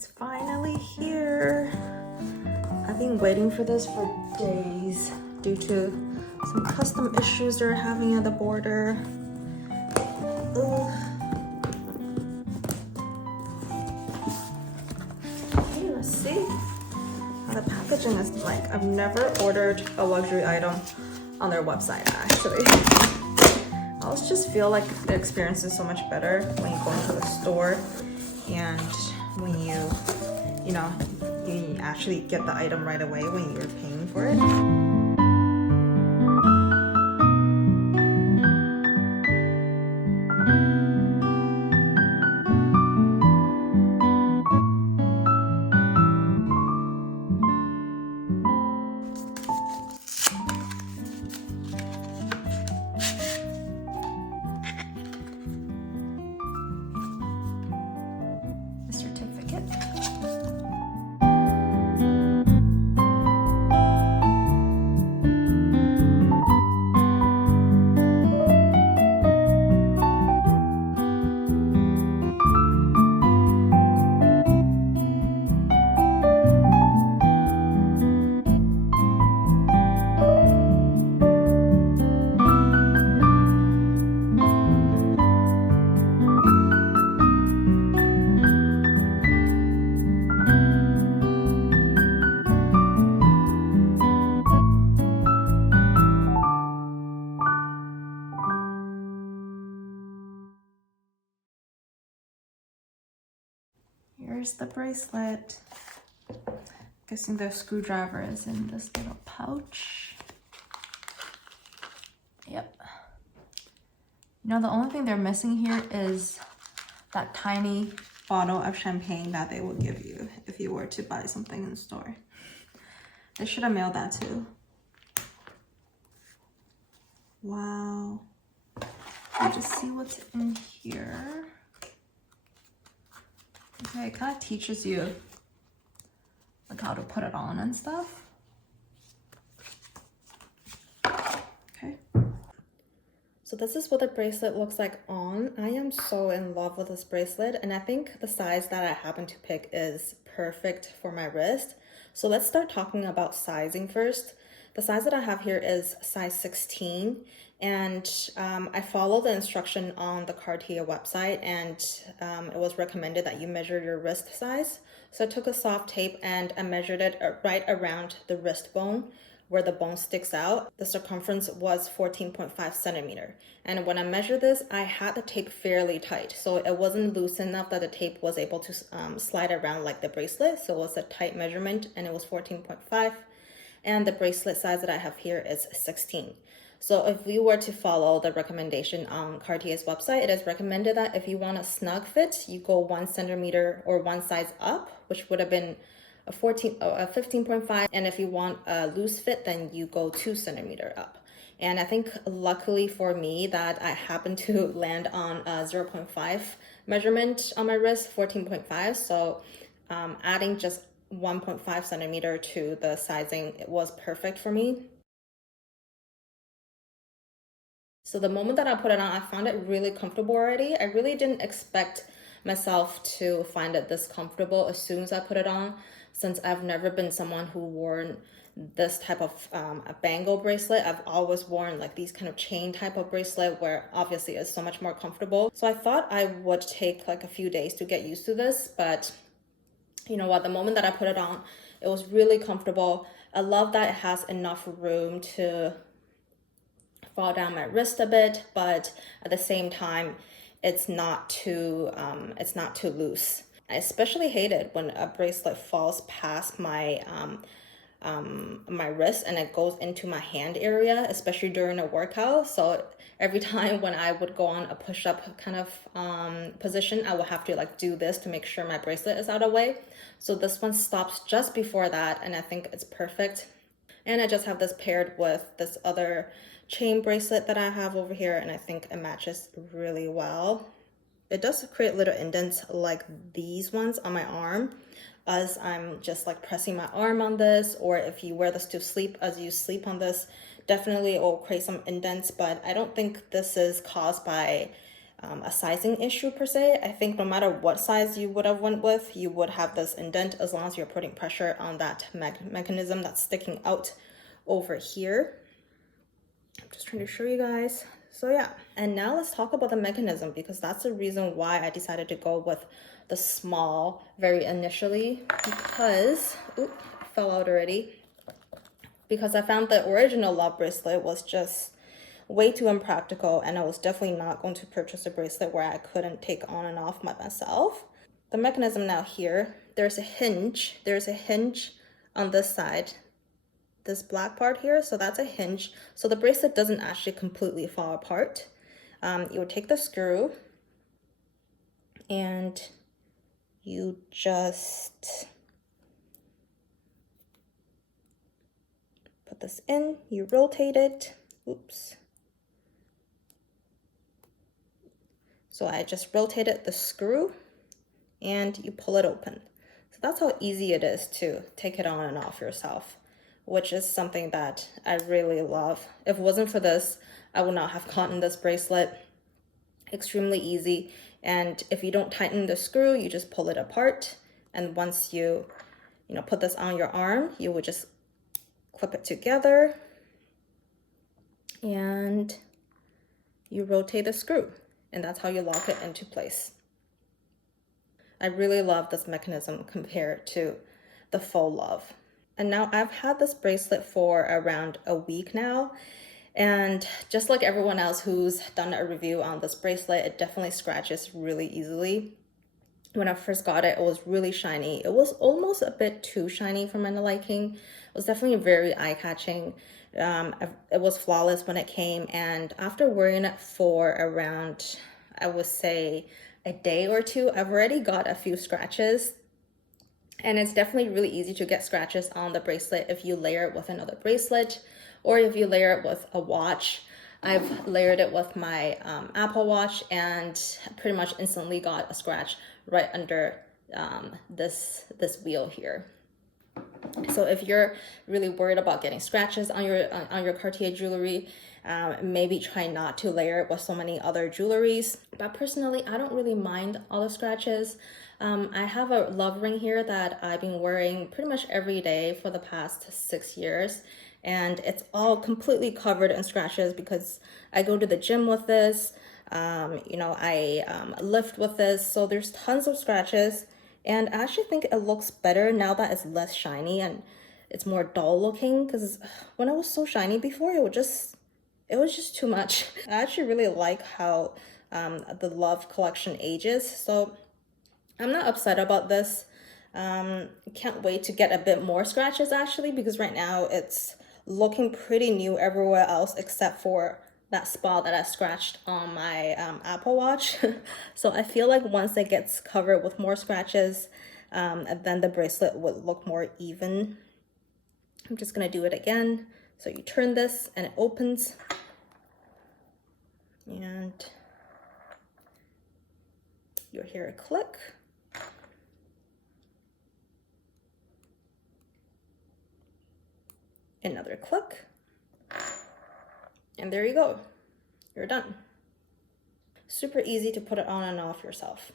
It's finally here. I've been waiting for this for days due to some custom issues they're having at the border. Ugh. Okay, let's see how the packaging is like. I've never ordered a luxury item on their website actually. I always just feel like the experience is so much better when you go into the store and when you actually get the item right away when you're paying for it. Certificate. Here's the bracelet. Guessing the screwdriver is in this little pouch. Yep. You know, the only thing they're missing here is that tiny bottle of champagne that they would give you if you were to buy something in the store. They should have mailed that too. Wow. Let's just see what's in here. Okay, it kind of teaches you like how to put it on and stuff. Okay. So this is what the bracelet looks like on. I am so in love with this bracelet, and I think the size that I happen to pick is perfect for my wrist. So let's start talking about sizing first. The size that I have here is size 16, and I follow the instruction on the Cartier website, and it was recommended that you measure your wrist size. So I took a soft tape and I measured it right around the wrist bone where the bone sticks out. The circumference was 14.5 centimeter. And when I measured this, I had the tape fairly tight. So it wasn't loose enough that the tape was able to slide around like the bracelet. So it was a tight measurement, and it was 14.5. And the bracelet size that I have here is 16. So if we were to follow the recommendation on Cartier's website, it is recommended that if you want a snug fit, you go 1 centimeter or one size up, which would have been a 15.5. And if you want a loose fit, then you go 2 centimeter up. And I think luckily for me that I happened to land on a 0.5 measurement on my wrist, 14.5. So adding just 1.5 centimeter to the sizing, it was perfect for me. So the moment that I put it on, I found it really comfortable already. I really didn't expect myself to find it this comfortable as soon as I put it on, since I've never been someone who wore this type of a bangle bracelet. I've always worn like these kind of chain type of bracelet where obviously it's so much more comfortable. So I thought I would take like a few days to get used to this, but you know what, the moment that I put it on, it was really comfortable. I love that it has enough room to fall down my wrist a bit, but at the same time, it's not too loose. I especially hate it when a bracelet falls past my my wrist and it goes into my hand area, especially during a workout. So every time when I would go on a push-up kind of position, I will have to like do this to make sure my bracelet is out of the way. So this one stops just before that, and I think it's perfect. And I just have this paired with this other chain bracelet that I have over here, and I think it matches really well. It does create little indents like these ones on my arm as I'm just like pressing my arm on this, or if you wear this to sleep, as you sleep on this, definitely it will create some indents, but I don't think this is caused by a sizing issue per se. I think no matter what size you would have went with, you would have this indent as long as you're putting pressure on that mechanism that's sticking out over here. I'm just trying to show you guys. So yeah, and now let's talk about the mechanism, because that's the reason why I decided to go with the small very initially, because, oop, fell out already. Because I found the original Love bracelet was just way too impractical, and I was definitely not going to purchase a bracelet where I couldn't take on and off by myself. The mechanism now here, there's a hinge on this side, this black part here, so that's a hinge, so the bracelet doesn't actually completely fall apart. You would take the screw and you just put this in, you rotate it, oops. So I just rotated the screw and you pull it open. So that's how easy it is to take it on and off yourself, which is something that I really love. If it wasn't for this, I would not have gotten this bracelet. Extremely easy. And if you don't tighten the screw, you just pull it apart. And once you put this on your arm, you would just clip it together and you rotate the screw. And that's how you lock it into place. I really love this mechanism compared to the faux Love. And now I've had this bracelet for around a week now. And just like everyone else who's done a review on this bracelet, it definitely scratches really easily. When I first got it, it was really shiny. It was almost a bit too shiny for my liking. It was definitely very eye-catching. It was flawless when it came, and after wearing it for around, I would say, a day or two, I've already got a few scratches. And it's definitely really easy to get scratches on the bracelet if you layer it with another bracelet, or if you layer it with a watch. I've layered it with my Apple Watch and pretty much instantly got a scratch right under this wheel here. So if you're really worried about getting scratches on your Cartier jewelry, maybe try not to layer it with so many other jewelries. But personally, I don't really mind all the scratches. I have a Love ring here that I've been wearing pretty much every day for the past 6 years. And it's all completely covered in scratches because I go to the gym with this. I lift with this. So there's tons of scratches. And I actually think it looks better now that it's less shiny and it's more dull looking, because when it was so shiny before, it was just too much. I actually really like how the Love collection ages, so I'm not upset about this. Can't wait to get a bit more scratches actually, because right now it's looking pretty new everywhere else except for that spot that I scratched on my Apple Watch. So I feel like once it gets covered with more scratches, then the bracelet would look more even. I'm just gonna do it again. So you turn this and it opens. And you'll hear a click. Another click. And there you go. You're done. Super easy to put it on and off yourself.